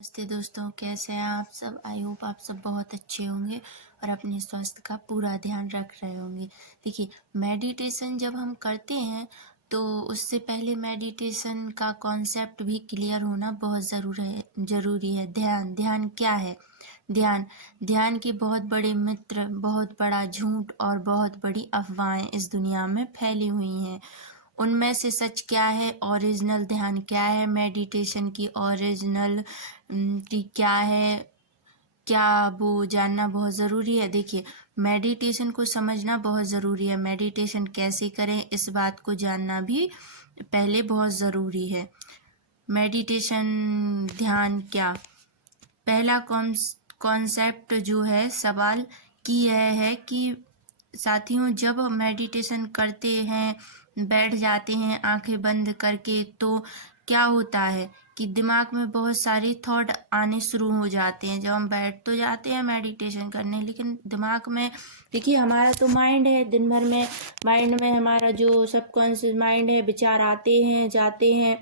नमस्ते दोस्तों, कैसे हैं आप सब। आई होप आप सब बहुत अच्छे होंगे और अपने स्वास्थ्य का पूरा ध्यान रख रहे होंगे। देखिए, मेडिटेशन जब हम करते हैं तो उससे पहले मेडिटेशन का कॉन्सेप्ट भी क्लियर होना बहुत ज़रूरी है। ध्यान क्या है। ध्यान के बहुत बड़े मित्र, बहुत बड़ा झूठ और बहुत बड़ी अफवाहें इस दुनिया में फैली हुई हैं। उनमें से सच क्या है, ओरिजिनल ध्यान क्या है, मेडिटेशन की ओरिजिनल क्या है, क्या वो जानना बहुत ज़रूरी है। देखिए, मेडिटेशन को समझना बहुत ज़रूरी है। मेडिटेशन कैसे करें, इस बात को जानना भी पहले बहुत ज़रूरी है। मेडिटेशन ध्यान क्या, पहला कॉन्सेप्ट जो है, सवाल की यह है कि साथियों, जब मेडिटेशन करते हैं, बैठ जाते हैं आंखें बंद करके, तो क्या होता है कि दिमाग में बहुत सारे थॉट आने शुरू हो जाते हैं। जब हम बैठ तो जाते हैं मेडिटेशन करने, लेकिन दिमाग में, देखिए, हमारा तो माइंड है, दिन भर में माइंड में हमारा जो सबकॉन्शियस माइंड है, विचार आते हैं जाते हैं,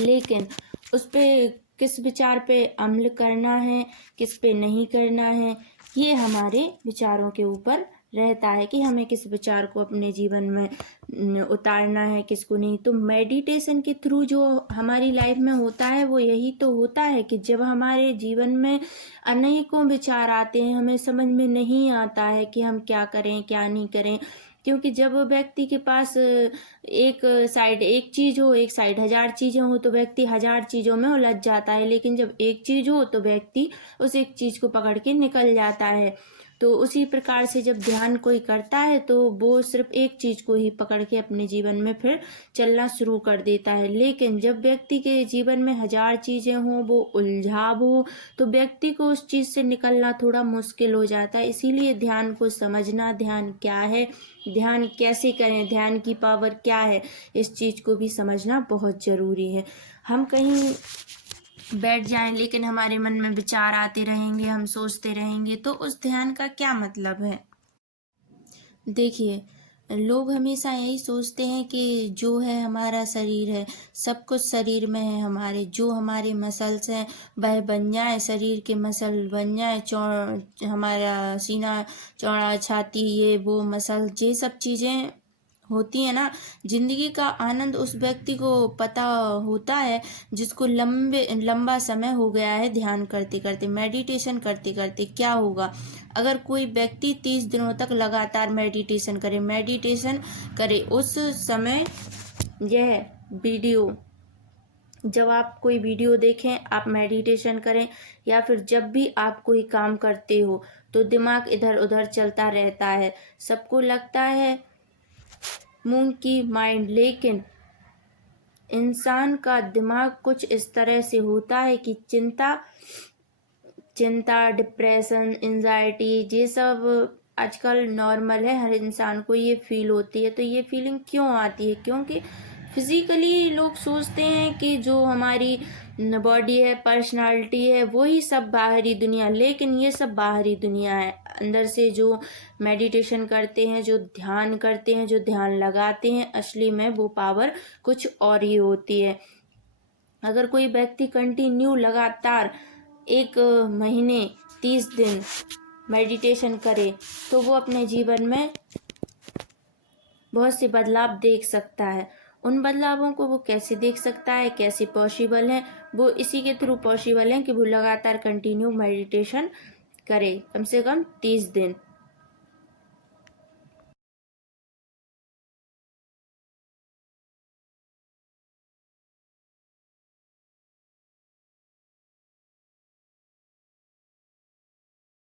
लेकिन उस पे किस विचार पे अमल करना है, किस पे नहीं करना है, ये हमारे विचारों के ऊपर रहता है कि हमें किस विचार को अपने जीवन में उतारना है, किसको नहीं। तो मेडिटेशन के थ्रू जो हमारी लाइफ में होता है वो यही तो होता है कि जब हमारे जीवन में अनेकों विचार आते हैं, हमें समझ में नहीं आता है कि हम क्या करें क्या नहीं करें, क्योंकि जब व्यक्ति के पास एक साइड एक चीज हो, एक साइड हजार चीजें हो, तो व्यक्ति हजार चीजों में उलझ जाता है। लेकिन जब एक चीज हो तो व्यक्ति उस एक चीज को पकड़ के निकल जाता है। तो उसी प्रकार से जब ध्यान कोई करता है तो वो सिर्फ एक चीज को ही पकड़ के अपने जीवन में फिर चलना शुरू कर देता है। लेकिन जब व्यक्ति के जीवन में हजार चीजें हों, वो उलझाव हो, तो व्यक्ति को उस चीज से निकलना थोड़ा मुश्किल हो जाता है। इसीलिए ध्यान को समझना, ध्यान क्या है, ध्यान कैसे करें, ध्यान की पावर क्या है, इस चीज को भी समझना बहुत जरूरी है। हम कहीं बैठ जाएं लेकिन हमारे मन में विचार आते रहेंगे, हम सोचते रहेंगे, तो उस ध्यान का क्या मतलब है। देखिए, लोग हमेशा यही सोचते हैं कि जो है हमारा शरीर है, सब कुछ शरीर में है। हमारे जो हमारे मसल्स हैं वह बन जाए, शरीर के मसल बन जाए, हमारा सीना चौड़ा, छाती, ये वो मसल, ये सब चीज़ें होती है ना। जिंदगी का आनंद उस व्यक्ति को पता होता है जिसको लंबा समय हो गया है ध्यान करते करते, मेडिटेशन करते करते। क्या होगा अगर कोई व्यक्ति 30 दिनों तक लगातार मेडिटेशन करे उस समय यह वीडियो, जब आप कोई वीडियो देखें, आप मेडिटेशन करें, या फिर जब भी आप कोई काम करते हो तो दिमाग इधर उधर चलता रहता है। सबको लगता है मून की माइंड, लेकिन इंसान का दिमाग कुछ इस तरह से होता है कि चिंता, डिप्रेशन, एंजाइटी, ये सब आजकल नॉर्मल है, हर इंसान को ये फील होती है। तो ये फीलिंग क्यों आती है, क्योंकि फिजिकली लोग सोचते हैं कि जो हमारी बॉडी है, पर्सनालिटी है, वही सब बाहरी दुनिया, लेकिन ये सब बाहरी दुनिया है। अंदर से जो मेडिटेशन करते हैं, जो ध्यान करते हैं, जो ध्यान लगाते हैं, असली में वो पावर कुछ और ही होती है। अगर कोई व्यक्ति कंटिन्यू लगातार 1 महीने 30 दिन मेडिटेशन करे तो वो अपने जीवन में बहुत से बदलाव देख सकता है। उन बदलावों को वो कैसे देख सकता है, कैसे पॉसिबल है, वो इसी के थ्रू पॉसिबल है कि वो लगातार कंटिन्यू मेडिटेशन करे, कम से कम 30 दिन।